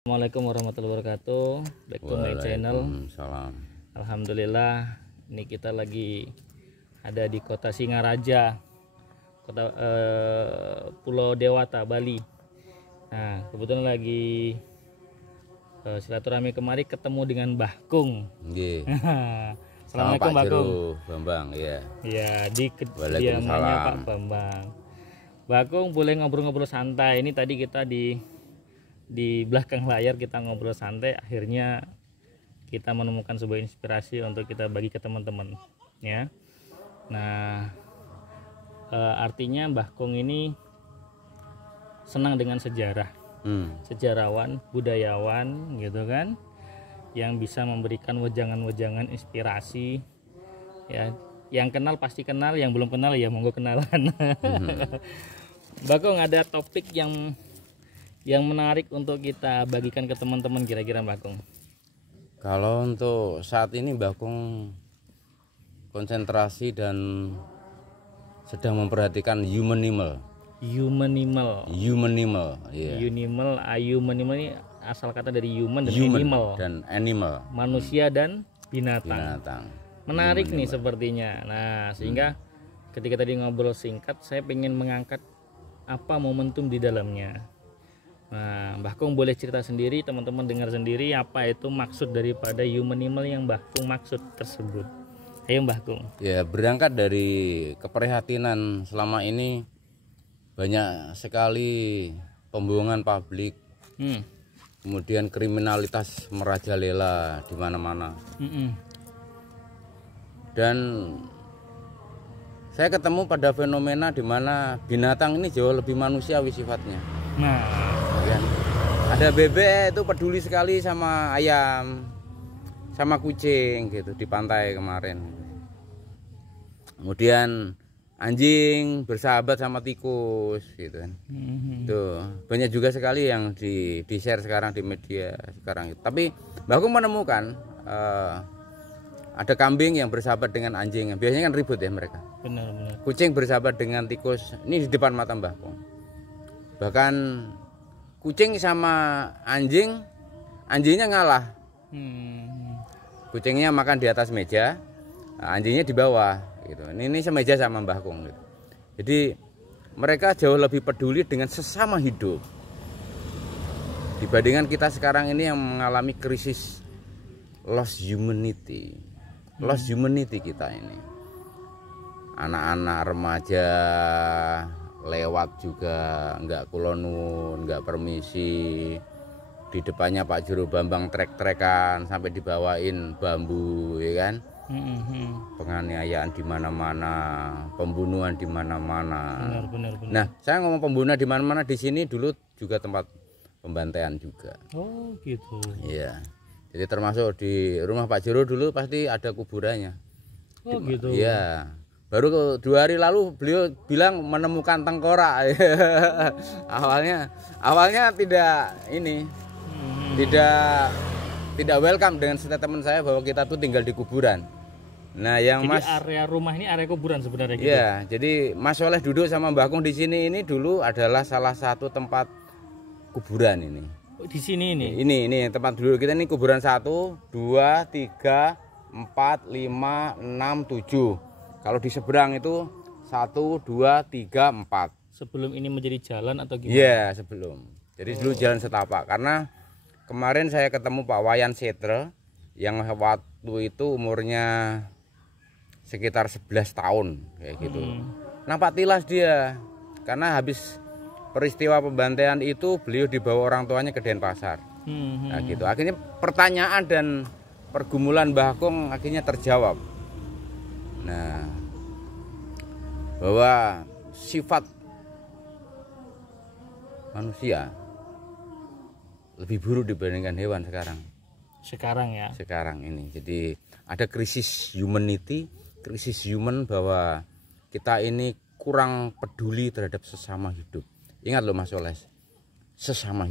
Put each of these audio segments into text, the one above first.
Assalamualaikum warahmatullahi wabarakatuh. Back to my channel. Salam. Alhamdulillah, ini kita lagi ada di kota Singaraja, kota Pulau Dewata, Bali. Nah, kebetulan lagi silaturahmi kemari ketemu dengan Mbah Kung. Nggih. Assalamualaikum Mbah Kung. Bambang, ya. Ya, di kediamannya Pak Bambang. Mbah Kung boleh ngobrol-ngobrol santai. Ini tadi kita di belakang layar kita ngobrol santai, akhirnya kita menemukan sebuah inspirasi untuk kita bagi ke teman-teman ya. Nah, artinya Mbah Kung ini senang dengan sejarah, sejarawan, budayawan gitu kan, yang bisa memberikan wejangan-wejangan inspirasi ya. Yang kenal pasti kenal, yang belum kenal ya monggo kenalan. Mbah Kung, ada topik yang menarik untuk kita bagikan ke teman-teman kira-kira Mbah Kung? Kalau untuk saat ini Mbah Kung konsentrasi dan sedang memperhatikan humanimal. Humanimal, yeah. Humanimal ini asal kata dari human dan animal. Manusia dan binatang. Menarik Humanimal. nih sepertinya. Nah, sehingga ketika tadi ngobrol singkat, saya ingin mengangkat apa momentum di dalamnya. Nah, Mbah Kung boleh cerita sendiri, teman-teman dengar sendiri apa itu maksud daripada humanimal yang Mbah Kung maksud tersebut. Ayo Mbah Kung. Ya, berangkat dari keprihatinan selama ini banyak sekali pembohongan publik, kemudian kriminalitas merajalela di mana-mana. Dan saya ketemu pada fenomena di mana binatang ini jauh lebih manusiawi sifatnya. Nah, ada bebek itu peduli sekali sama ayam, sama kucing gitu di pantai kemarin. Kemudian anjing bersahabat sama tikus gitu kan. Tuh, banyak juga sekali yang di share sekarang di media sekarang. Tapi Mbah Kung menemukan ada kambing yang bersahabat dengan anjing. Biasanya kan ribut ya mereka. Benar. Kucing bersahabat dengan tikus. Ini di depan mata Mbah Kung. Bahkan kucing sama anjingnya ngalah. Kucingnya makan di atas meja, anjingnya di bawah gitu. Ini semeja sama Mbah Kung gitu. Jadi mereka jauh lebih peduli dengan sesama hidup dibandingkan kita sekarang ini yang mengalami krisis lost humanity kita ini. Anak-anak remaja lewat juga nggak kulonun, nggak permisi, di depannya Pak Juru Bambang trek-trekan sampai dibawain bambu, ya kan? Penganiayaan di mana-mana, pembunuhan di mana-mana. Benar. Nah, saya ngomong pembunuhan di mana-mana, di sini dulu juga tempat pembantaian juga. Oh gitu. Iya. Jadi termasuk di rumah Pak Juru dulu pasti ada kuburannya. Oh gitu. Iya. Baru 2 hari lalu beliau bilang menemukan tengkorak. awalnya tidak ini, tidak welcome dengan statement saya bahwa kita tuh tinggal di kuburan. Nah, yang jadi Mas area rumah ini area kuburan sebenarnya gitu. Iya, jadi Mas Soleh duduk sama Mbah Kung di sini ini dulu adalah salah satu tempat kuburan ini. Di sini ini. Ini tempat dulu kita ini kuburan 1, 2, 3, 4, 5, 6, 7. Kalau di seberang itu 1, 2, 3, 4. Sebelum ini menjadi jalan atau gimana? Iya, sebelum. Jadi dulu jalan setapak. Karena kemarin saya ketemu Pak Wayan Setre yang waktu itu umurnya sekitar 11 tahun kayak gitu. Nampak tilas dia. Karena habis peristiwa pembantaian itu beliau dibawa orang tuanya ke Denpasar. Nah gitu. Akhirnya pertanyaan dan pergumulan Mbah Kung akhirnya terjawab. Nah, bahwa sifat manusia lebih buruk dibandingkan hewan sekarang ya. Sekarang ini. Jadi ada krisis humanity, krisis human, bahwa kita ini kurang peduli terhadap sesama hidup. Ingat loh Mas Soleh, sesama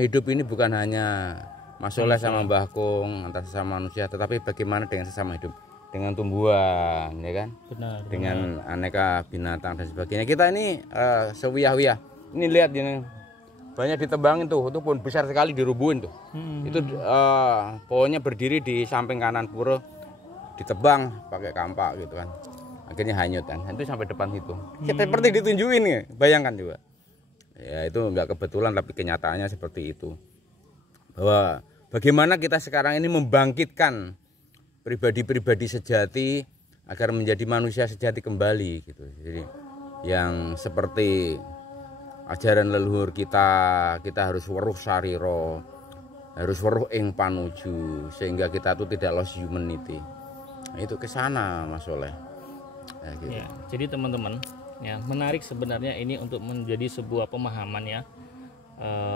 hidup ini bukan hanya Mas Soleh sama Mbah Kung antar sesama manusia, tetapi bagaimana dengan sesama hidup, dengan tumbuhan, ya kan? Benar. Dengan aneka binatang dan sebagainya. Kita ini sewiyah-wiyah. Ini lihat ini banyak ditebangin tuh, itu pohon besar sekali dirubuhin tuh. Itu pohonnya berdiri di samping kanan pura, ditebang pakai kampak gitu kan. Akhirnya hanyut kan. Itu sampai depan situ. Seperti ditunjukin ya, bayangkan juga. Ya itu enggak kebetulan tapi kenyataannya seperti itu. Bahwa bagaimana kita sekarang ini membangkitkan pribadi-pribadi sejati agar menjadi manusia sejati kembali gitu. Jadi yang seperti ajaran leluhur kita harus weruh sariro, harus weruh ing panuju, sehingga kita tuh tidak lost humanity. Nah, itu ke sana Mas Soleh. Nah, gitu. Ya, jadi teman-teman, ya menarik sebenarnya ini untuk menjadi sebuah pemahaman ya.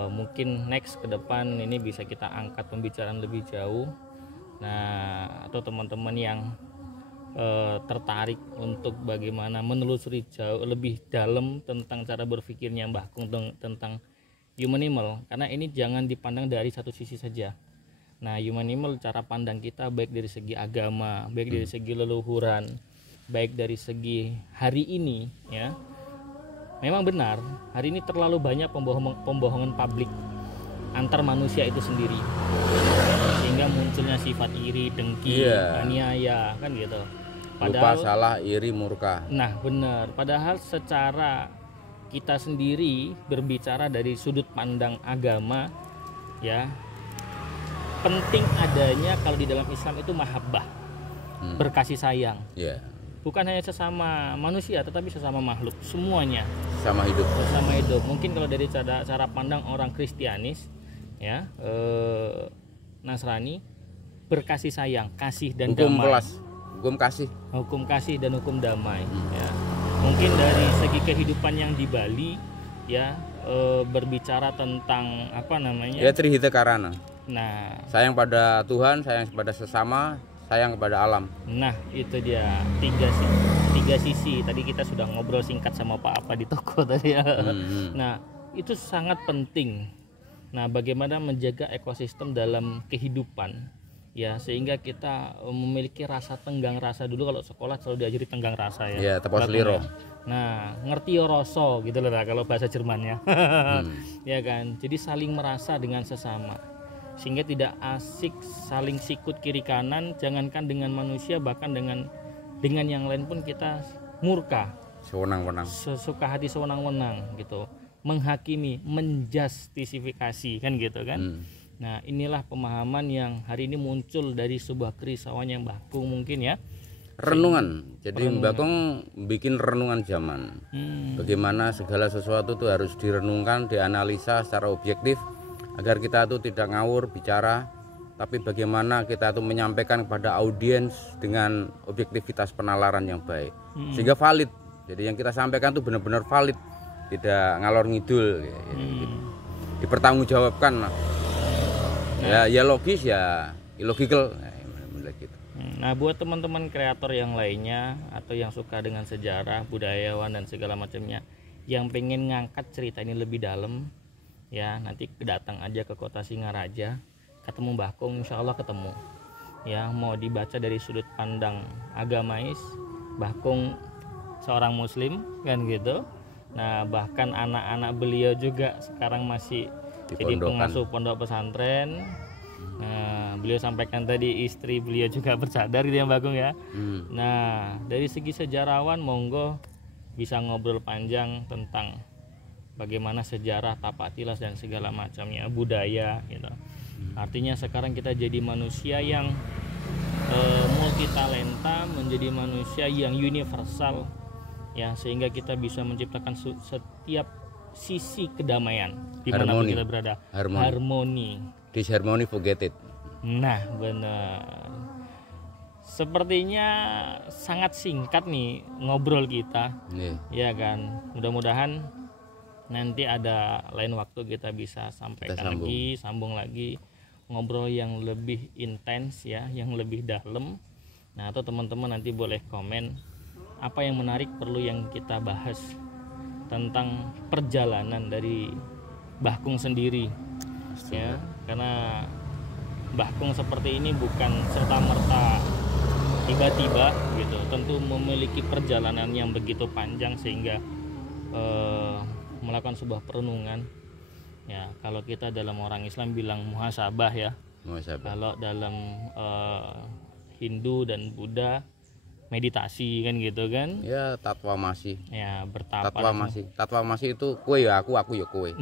Mungkin next ke depan ini bisa kita angkat pembicaraan lebih jauh. Nah, atau teman-teman yang tertarik untuk bagaimana menelusuri jauh lebih dalam tentang cara berpikirnya Mbah Kung tentang humanimal, karena ini jangan dipandang dari satu sisi saja. Nah, humanimal cara pandang kita baik dari segi agama, baik dari segi leluhuran, baik dari segi hari ini ya. Memang benar, hari ini terlalu banyak pembohongan publik antar manusia itu sendiri. Sehingga munculnya sifat iri, dengki, aniaya kan gitu. Padahal lupa, salah, iri, murka. Nah benar, padahal secara kita sendiri berbicara dari sudut pandang agama ya, penting adanya kalau di dalam Islam itu mahabbah, berkasih sayang. Bukan hanya sesama manusia tetapi sesama makhluk, semuanya sama hidup. Mungkin kalau dari cara pandang orang Kristianis ya, Nasrani, berkasih sayang, kasih dan damai. Hukum kasih dan hukum damai ya. Mungkin dari segi kehidupan yang di Bali ya, berbicara tentang apa namanya ya, trihita karana. Nah, sayang pada Tuhan, sayang kepada sesama, sayang kepada alam. Nah itu dia tiga sisi. Tadi kita sudah ngobrol singkat sama Pak Apa di toko tadi ya. Nah itu sangat penting. Nah bagaimana menjaga ekosistem dalam kehidupan ya, sehingga kita memiliki rasa tenggang rasa. Dulu kalau sekolah selalu diajari tenggang rasa ya. Ya, tepos liro. Nah, ngerti rasa gitu loh kalau bahasa Jermannya. Ya kan? Jadi saling merasa dengan sesama. Sehingga tidak asik saling sikut kiri kanan, jangankan dengan manusia, bahkan dengan yang lain pun kita murka. Sewenang-wenang. Sesuka hati sewenang-wenang gitu. Menghakimi, menjustifikasi kan gitu kan. Nah inilah pemahaman yang hari ini muncul dari sebuah kerisauan yang Mbah Kung mungkin ya. Renungan. Jadi Mbah Kung bikin renungan zaman. Bagaimana segala sesuatu itu harus direnungkan, dianalisa secara objektif agar kita tuh tidak ngawur bicara, tapi bagaimana kita tuh menyampaikan kepada audiens dengan objektivitas penalaran yang baik, sehingga valid. Jadi yang kita sampaikan tuh benar-benar valid, tidak ngalor ngidul. Dipertanggungjawabkan. Ya logis ya illogical. Nah buat teman-teman kreator yang lainnya atau yang suka dengan sejarah, budayawan dan segala macamnya, yang pengen ngangkat cerita ini lebih dalam ya, nanti datang aja ke kota Singaraja, ketemu Mbah Kung, insya Allah ketemu ya. Mau dibaca dari sudut pandang agamais, Mbah Kung seorang muslim kan gitu. Nah bahkan anak-anak beliau juga sekarang masih jadi pengasuh pondok pesantren. Nah beliau sampaikan tadi istri beliau juga bercadar gitu ya Mbah Kung ya. Nah dari segi sejarawan monggo bisa ngobrol panjang tentang bagaimana sejarah tapak tilas dan segala macamnya, budaya gitu. Artinya sekarang kita jadi manusia yang multitalenta, menjadi manusia yang universal ya, sehingga kita bisa menciptakan setiap sisi kedamaian dimanapun kita berada. Harmoni. Disharmony forget it. Nah benar. Sepertinya sangat singkat nih ngobrol kita, ya kan. Mudah-mudahan nanti ada lain waktu kita bisa sampaikan sambung lagi ngobrol yang lebih intens ya, yang lebih dalam. Nah atau teman-teman nanti boleh komen apa yang menarik perlu yang kita bahas tentang perjalanan dari Mbah Kung sendiri ya, karena Mbah Kung seperti ini bukan serta-merta tiba-tiba gitu, tentu memiliki perjalanan yang begitu panjang sehingga melakukan sebuah perenungan Ya, kalau kita dalam orang Islam bilang muhasabah ya. Muhasabah. Kalau dalam Hindu dan Buddha meditasi kan gitu kan. Ya, tatwamasi. Ya, bertapa. Tatwamasi itu kue ya aku ya kue.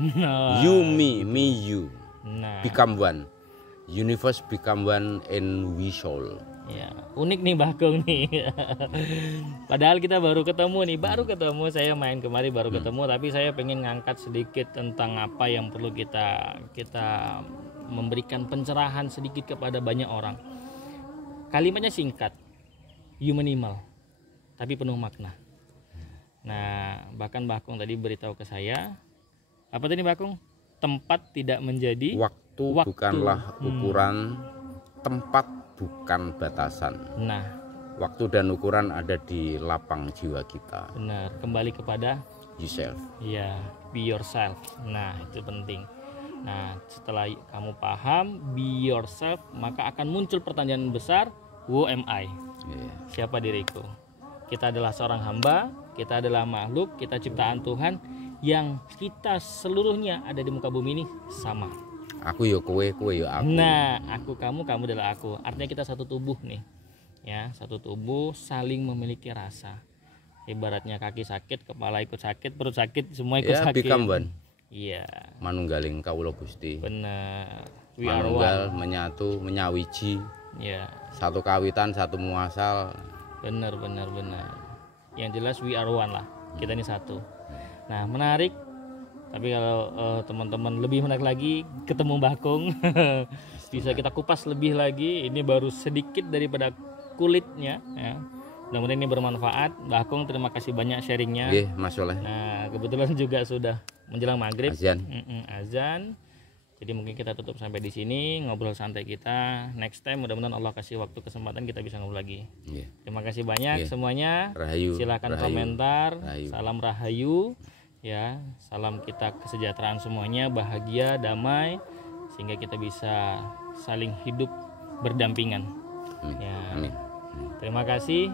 You me you. Nah, become one. Universe become one and we soul. Ya, unik nih Bagong nih. Padahal kita baru ketemu nih, saya main kemari baru ketemu, tapi saya pengen ngangkat sedikit tentang apa yang perlu kita memberikan pencerahan sedikit kepada banyak orang. Kalimatnya singkat, humanimal, tapi penuh makna. Nah, bahkan Bagong tadi beritahu ke saya, apa tadi Bagong? Tempat tidak menjadi waktu bukanlah ukuran, tempat bukan batasan. Nah, waktu dan ukuran ada di lapang jiwa kita. Benar, kembali kepada yourself. Ya, be yourself. Nah, itu penting. Nah, setelah kamu paham be yourself, maka akan muncul pertanyaan besar, who am I? Siapa diriku? Kita adalah seorang hamba, kita adalah makhluk, kita ciptaan Tuhan yang kita seluruhnya ada di muka bumi ini sama. Aku ya kowe ya aku. Nah, aku kamu adalah aku. Artinya kita satu tubuh nih. Ya, satu tubuh saling memiliki rasa. Ibaratnya kaki sakit, kepala ikut sakit, perut sakit, semua ikut sakit. Become one. Iya. Manunggaling kawula Gusti. Bener. Manunggal menyatu, menyawiji. Iya. Satu kawitan, satu muasal. Bener. Yang jelas we are one lah. Kita ini satu. Nah, menarik. Tapi kalau teman-teman lebih menarik lagi ketemu Bagong, bisa kita kupas lebih lagi. Ini baru sedikit daripada kulitnya ya. Mudah-mudahan ini bermanfaat. Bagong, terima kasih banyak sharingnya. Mas Soleh. Nah, kebetulan juga sudah menjelang maghrib. Azan. Jadi mungkin kita tutup sampai di sini ngobrol santai kita. Next time mudah-mudahan Allah kasih waktu kesempatan kita bisa ngobrol lagi. Terima kasih banyak semuanya. Rahayu. Silakan komentar. Salam Rahayu. Ya, salam kita kesejahteraan semuanya, bahagia, damai, sehingga kita bisa saling hidup berdampingan. Amin. Ya. Amin. Terima kasih.